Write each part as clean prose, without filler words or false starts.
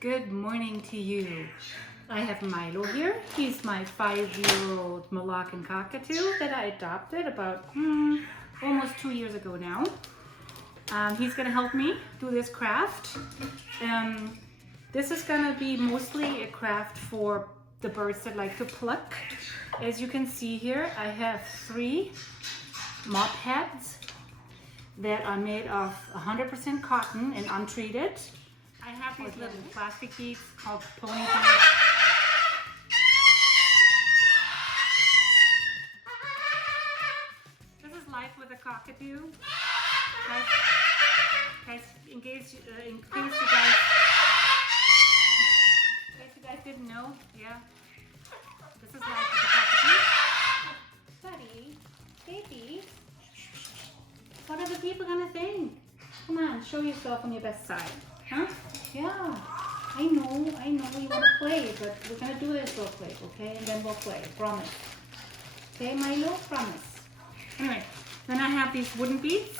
good morning to you. I have Milo here. He's my 5-year-old Moroccan cockatoo that I adopted about almost 2 years ago now. He's gonna help me do this craft. This is gonna be mostly a craft for the birds that like to pluck. As you can see here, I have 3 mop heads that are made of 100% cotton and untreated. I have these little plastic beads called pony beads. This is life with a cockatoo. Guys, in case you guys didn't know, yeah, this is life with a cockatoo. Buddy, baby, what are the people gonna think? Come on, show yourself on your best side, huh? Yeah, I know you wanna play, but we're gonna do this real quick, okay? And then we'll play, promise. Okay, Milo, promise. Anyway, then I have these wooden beads.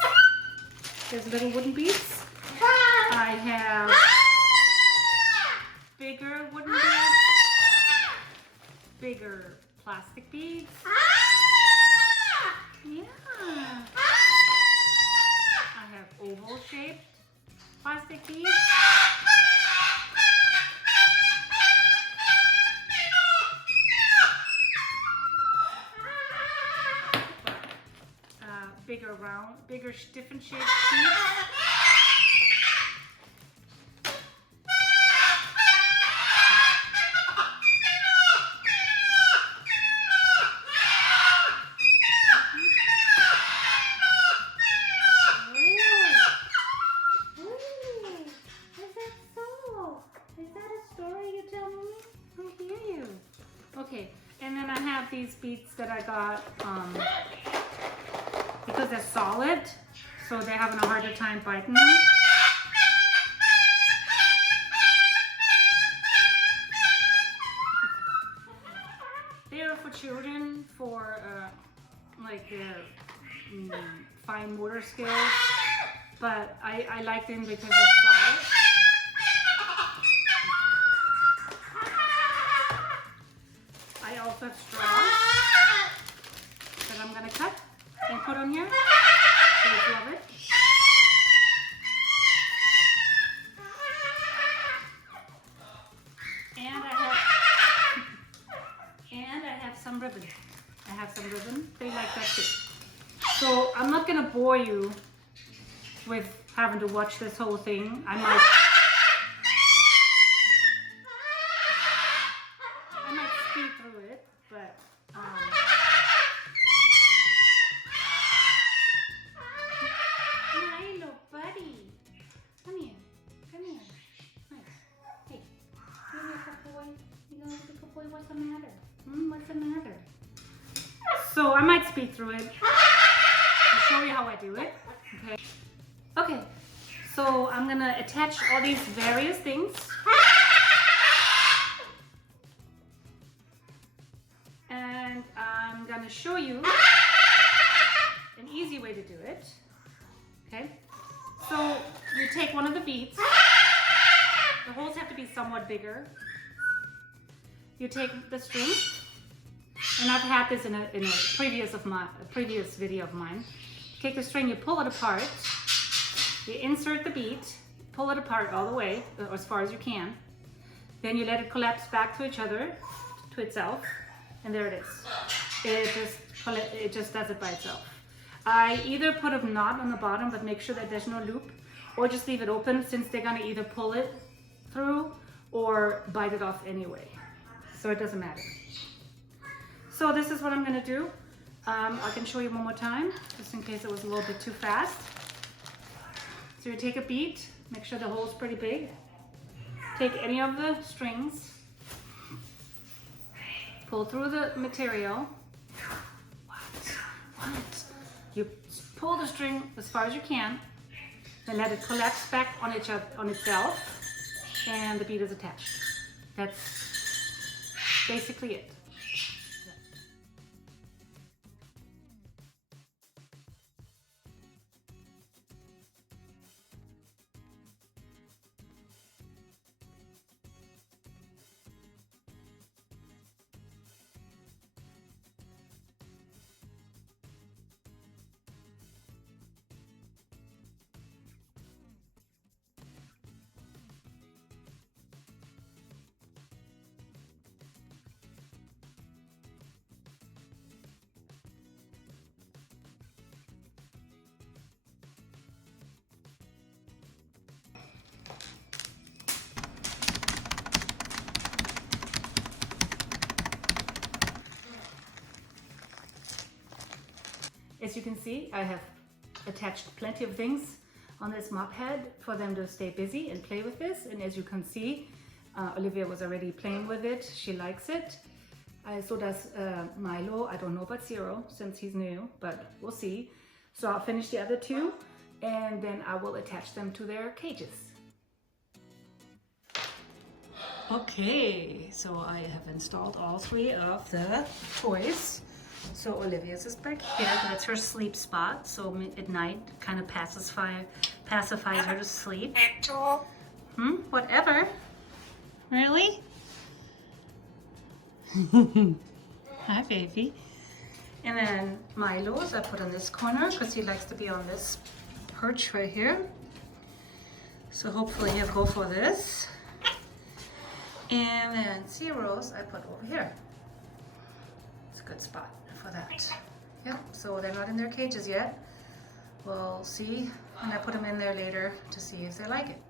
There's little wooden beads. I have bigger wooden beads, bigger plastic beads. Yeah. I have oval shaped plastic beads. Bigger round, bigger different shaped beads. Okay, and then I have these beads that I got because they're solid, so they're having a harder time biting them. They're for children, for like their fine motor skills, but I like them because they're solid. I also have straws that I'm gonna cut and put on here. They love it. And I have some ribbon. They like that too. So I'm not gonna bore you with having to watch this whole thing. I might speed through it, but Milo, buddy, come here. Nice. Hey, you know, good boy. What's the matter? What's the matter? So I might speed through it. I'll show you how I do it. Okay. So I'm gonna attach all these various things. And I'm gonna show you an easy way to do it. Okay, so you take one of the beads. The holes have to be somewhat bigger. You take the string, and I've had this in a previous video of mine. Take the string, you pull it apart. You insert the bead, pull it apart all the way, or as far as you can. Then you let it collapse back to itself, and there it is. It just does it by itself. I either put a knot on the bottom, but make sure that there's no loop, or just leave it open since they're gonna either pull it through or bite it off anyway. So it doesn't matter. So this is what I'm gonna do. I can show you one more time, just in case it was a little bit too fast. So you take a bead, make sure the hole's pretty big. Take any of the strings, pull through the material. What? You pull the string as far as you can, then let it collapse back on itself, and the bead is attached. That's basically it. as you can see, I have attached plenty of things on this mop head for them to stay busy and play with this. And as you can see, Olivia was already playing with it. She likes it. So does Milo. I don't know about Zero since he's new, but we'll see. So I'll finish the other two and then I will attach them to their cages. Okay, so I have installed all three of the toys. So Olivia's is back here. That's her sleep spot. So at night, kind of pacifies her to sleep. Whatever. Really? Hi, baby. And then Milo's I put in this corner because he likes to be on this perch right here. So hopefully he'll go for this. And then Zero's I put over here. It's a good spot for that. Yep, so they're not in their cages yet. We'll see when I put them in there later to see if they like it.